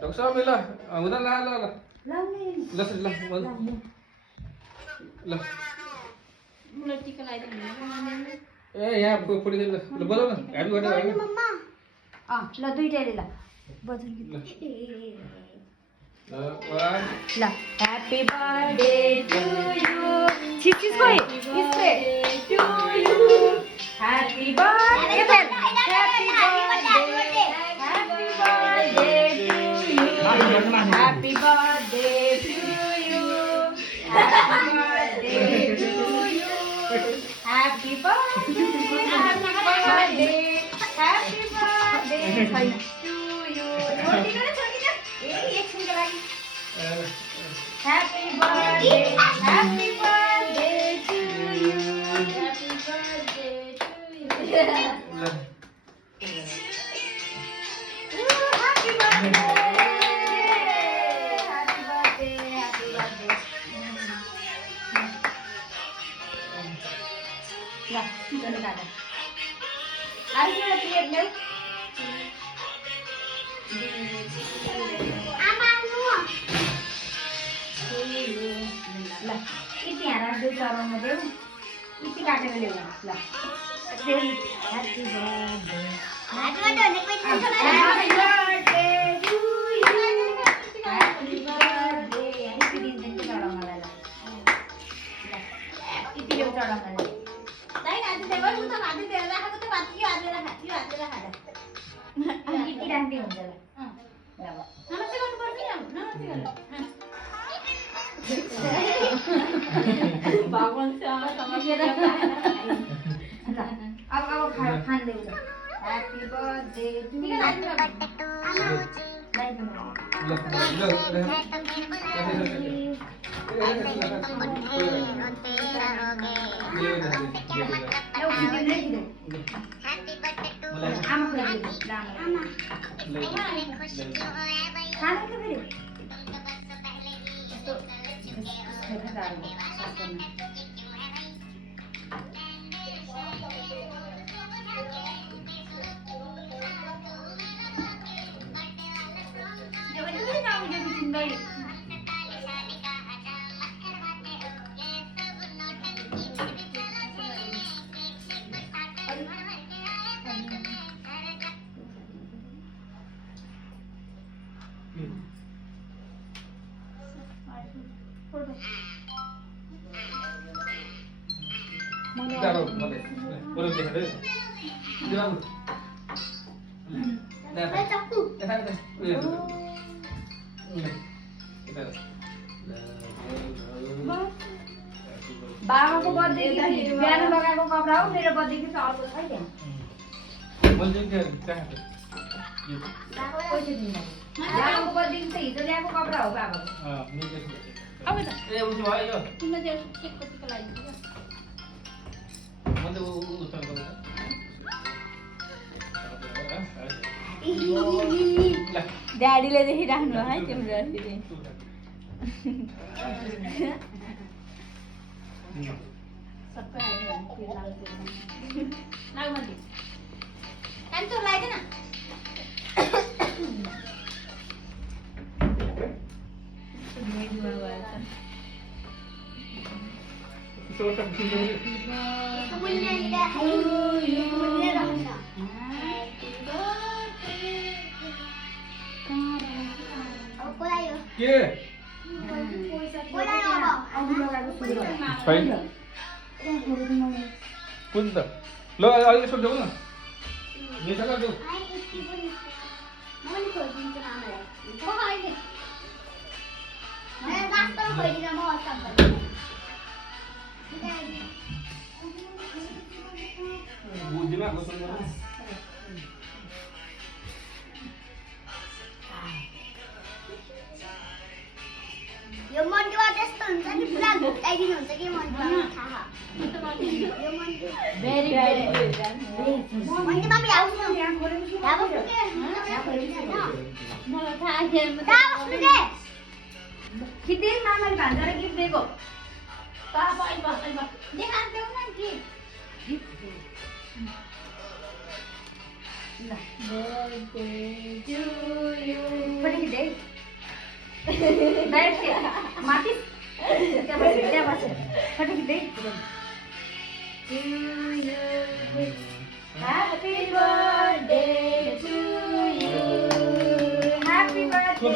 Doksa mila, udah lah. Lah. Mulai tika lagi ni. यहाँ पुरी ल बोलाउ न हामी गर्दै मम्मा ल दुईटैले ल बजाउँ ल ह्यापी बर्थडे टु यु छिस गए इसले to you happy birthday happy birthday happy birthday to you happy birthday to you happy birthday to you happy birthday happy birthday happy birthday to you छोडिदिनु एकछिनको लागि happy birthday to you happy birthday to you happy birthday ल चल दादा आज एउटा plate ल्याऊ आमा आउनु ल यति यहाँ राख्दै चलाउनु देऊ यति काटेर ल्याऊ ल फेरि happy birthday to you happy birthday यति दिन्छ चढाउनलाई ल यति ल्याउ चढाउनलाई यति राख्दै हुन्छ अब खाँदै ह्यापी बर्थडे बाबाको बर्थडे बिहान लगाएको कपडा हो मेरो बर्थडे कि अर्को छ त्यहाँ बाबाको बर्थडे कि हिजो ल्याएको कपडा हो बाबाको अब त ए उठ्नु भयो तिम्रो त्यो केक कतिको लागि ड्याडीले देखिराख्नु है तिम्रो फेरि सबै आयो के लाग्छ मन्दी कान त लाग्दैन कुन त ल अहिले यसो देऊ न मिठा गर्देऊ बुझ्दिन यो मन्डीमा त्यस्तो हुन्छ नि पुरा घुटाइदिनु हुन्छ कि मन्डीमा थाहा यो मन्डी भेरी मन्डीमा पनि आउँछ यहाँ खोलेको छु यहाँ मलाई थाहा छैन के कितै मामाले भान्जा र गिफ्ट दिएको पापा आइबा देखाउ देऊ न कि ल बर्थडे टु यु पनि दे बैठ के माथि त्यहाँ बसेर फटक दे to you happy birthday to you happy birthday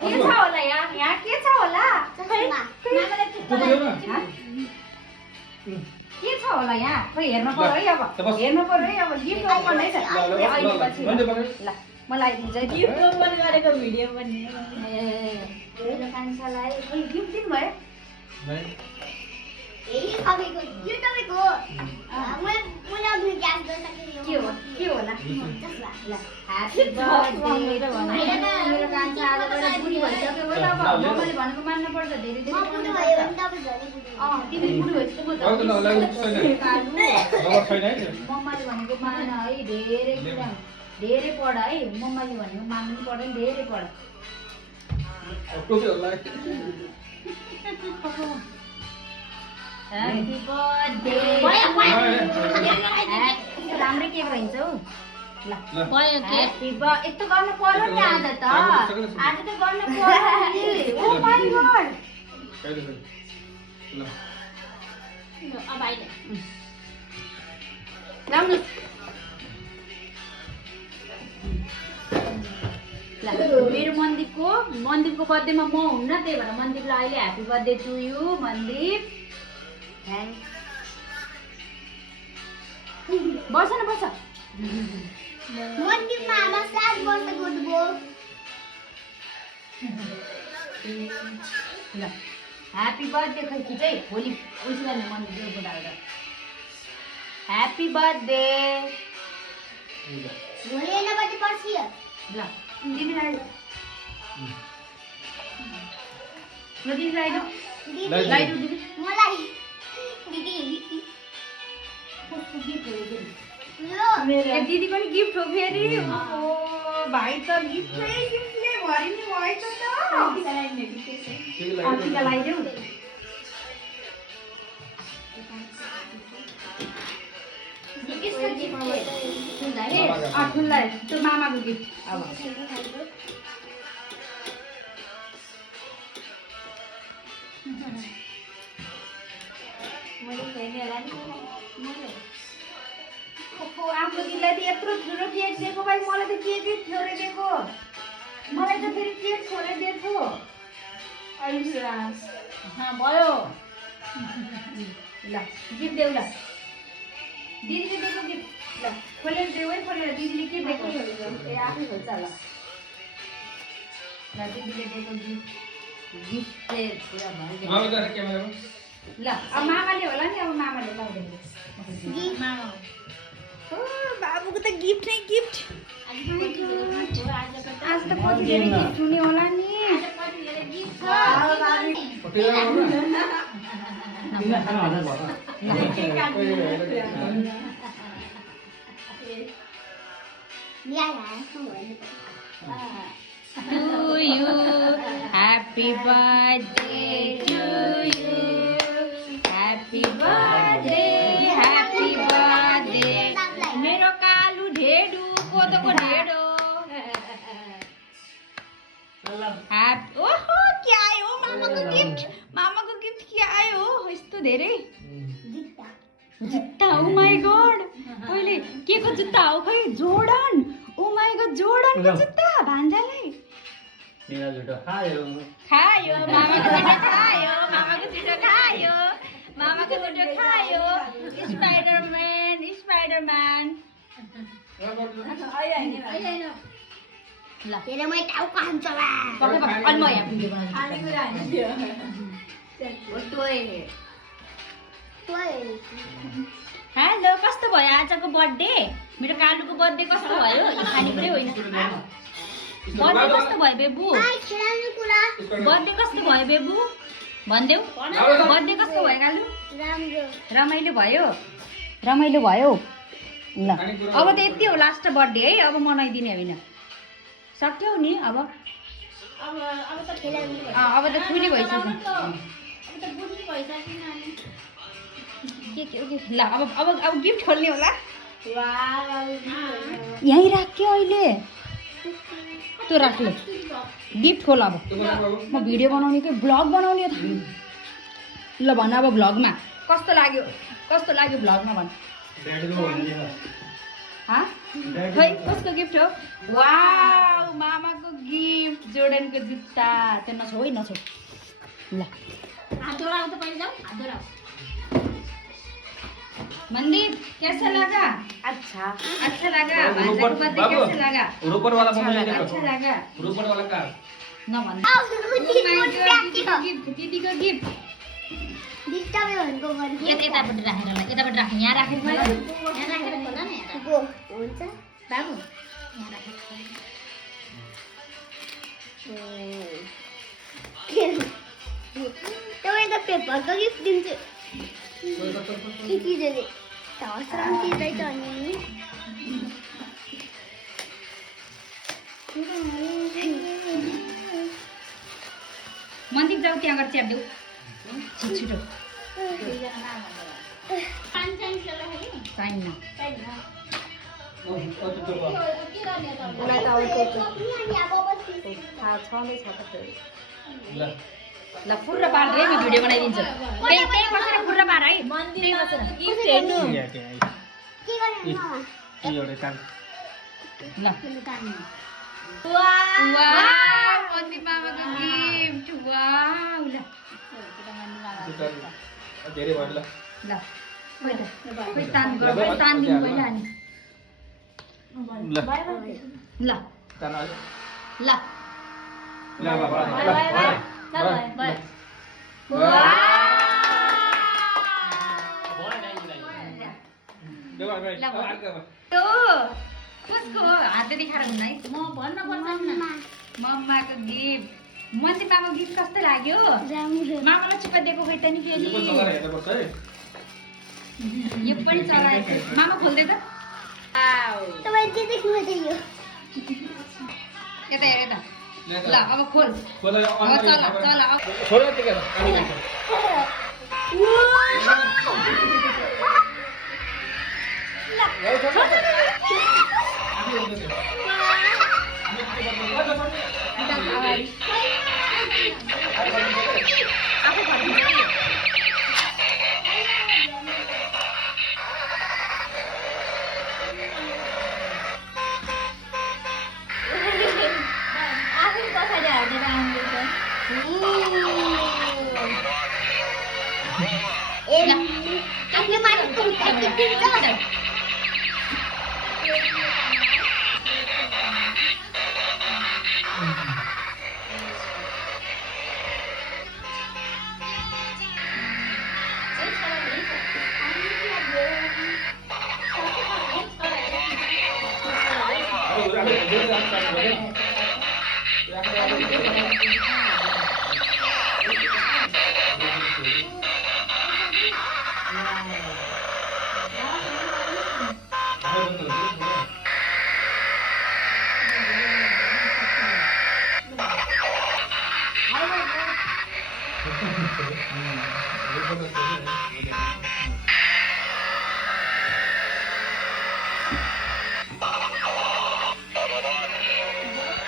के छ होला यहाँ के छ होला के छ होला यहाँ खोइ हेर्नु पर्यो है अब हेर्नु पर्यो है अब गिफ्ट ओपन है त अहिले पछि ल मलाई दिन्छ गिफ्ट ओपन गरेको भिडियो पनि मेरो कान्छालाई खोइ गिफ्ट दिनु भयो के होला ल ह्यापी बर्थडे मेरो कान्छा आजबाट बुढी भइसक्यो होला अब मम्माले भनेको मान्नु पर्छ धेरै तिमी बुढी भइसक्यो मम्माले भनेको मान है धेरै कुरा धेरै पढ है मम्माले भनेको मान्नु पर्दैन धेरै पढ ह्यापी बर्थडे राम्रै केक रहन्छ हौ ल ह्यापी बर्थडे यस्तो गर्नु पर्यो नि आज त गर्नु पर्यो नि ओ माय गॉड अब आइले राम्रो मेरो मन्दिपको बर्थडेमा म हुन्न त्यही भएर मन्दिपलाई अहिले happy birthday to you Mandip बस न बस ल ह्यापी बर्थडे खै खिचै भोलि उस गर्ने मन्दिर बुढाएर ह्यापी बर्थडे ल दिदीलाई ल दिदीलाई लाइदो दिदी दिदी पनि गिफ्ट हो फेरि भाइ त गिफ्टै गिफ्टले भरिने भयो त टिका लगाइदेऊ ठुला त्यो मामाको गिफ्ट अब आफ्नो दिदीलाई त यत्रो ठुलो केक दिएको भाइ मलाई त केकै छोरे दिएको मलाई त फेरि केक छोरे दिएको भयो ल गिफ्ट देऊ ल दिदीले दिएको गिफ्ट ल खोलेर देऊ है खोलेर दिदीले के दिएको ए आफै खोल्छ ल दिदीले दिएको गिफ्ट ल अब मामाले होला नि अब मामाले लगाइदिएको बाबुको त गिफ्ट नै गिफ्ट आज त कति धेरै गिफ्ट हुने होला नि To you, happy birthday to you, happy birthday, happy birthday. मेरो कालु ढेडु कोदोको ढेडो ओहो के आयो मामाको गिफ्ट के आयो यस्तो धेरै जुत्ता ओ माय गॉड अहिले के को जुत्ता हो खै जोर्डन ओ माय गॉड जोर्डनको जुत्ता भान्जालाई मेरा जुत्ता खायो मामाको जुत्ता खायो स्पाइडरम्यान ल तेरो मै टाउको हान्छ ला पक्कै अनि म यहाँ भिडियो बनाउँछु खाने कुरा हैन त्यो टोय हेलो कस्तो भयो आजको बर्थडे मेरो कालुको बर्थडे कस्तो भयो खानेकुरै होइन बर्थडे कस्तो भयो बेबु बर्थडे कस्तो भयो बेबु भन्देऊ बर्थडे कस्तो भयो कालु रमाइलो भयो ल अब त यति हो लास्ट बर्थडे है अब मनाइदिने होइन सक्यौ नि अब त ठुली भइसक्यो के ल अब गिफ्ट खोल्ने होला यहीँ राख्यो अहिले त्यो राख्यो गिफ्ट खोल अब म भिडियो बनाउने कि भ्लग बनाउने ल भन अब भ्लगमा कस्तो लाग्यो भ्लगमा भन खै कसको गिफ्ट हो वाउ मामाको गिफ्ट जोर्डनको जुत्ता त्यो नछौ है नछौ ल मंदीप कैसा लगा अच्छा लगा भांजा को बर्थडे कैसा लगा रोपर वाला मोबाइल देखो अच्छा लगा रोपर वाला कार न भन दीदी को गिफ्ट यतापट्टि राखेर ल यतापट्टि राख यहाँ राखेर यहाँ राखेर खोला नि हुन्छ बाबु यहाँ राखेर तपाईँ त पेपरको गिफ्ट दिन्छु के चिजले हस्राम चिजै त अनि मन्दिर जाऊ त्यहाँ गएर च्याप देऊ छिटो चाहिन्न ल फुर्र पार है म भिडियो बनाइदिन्छु त्यही बसेर फुर्र पार है मन्दिर बसेर गिफ्ट हेर्नु के गर्ने मामा ल वाउ मन्दिर मामाको गिफ्ट वाउ ल धेरै भयो ल ल खोइ तान दिनु पहिला अनि ल ल ताना ल ल बाबा कसको हात देखाएर हुन्न है म भन्न पर्छ मम्माको गिफ्ट मन्दिर मामाको गिफ्ट कस्तो लाग्यो मामालाई चुप्पा दिएको खै त नि फेरि यो पनि चलाएको मामा खोल्दै त तपाईँ के देख्नु थियो यता हेर यता ल अब खोल चल छोड्नु त्यही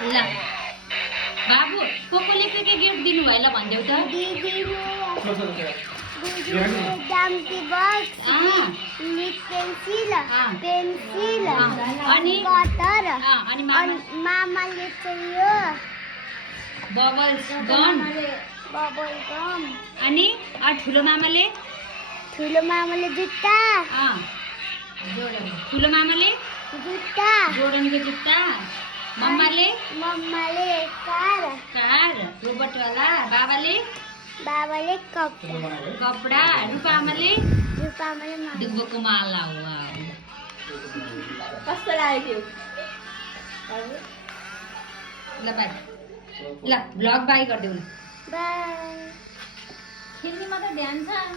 ल बाबु कोकोले के गिफ्ट दिनु भयो ल भन्देऊ त जामकी बक्स लिप पेन्सिल अनि कटर अनि मामाले चाहिँ यो बबल्स गन बबल गम अनि ठुलो मामाले जुत्ता ठुलो मामाले जुत्ता जोर्डनको जुत्ता मम्माले कार रोबोट वाला बाबाले कपडा रूपामाले दुब्बोको माला कस्तो लाग्यो ल बाई ल भ्लग बाई गरिदेऊ न बाई खेल्ने मात्र ध्यान छ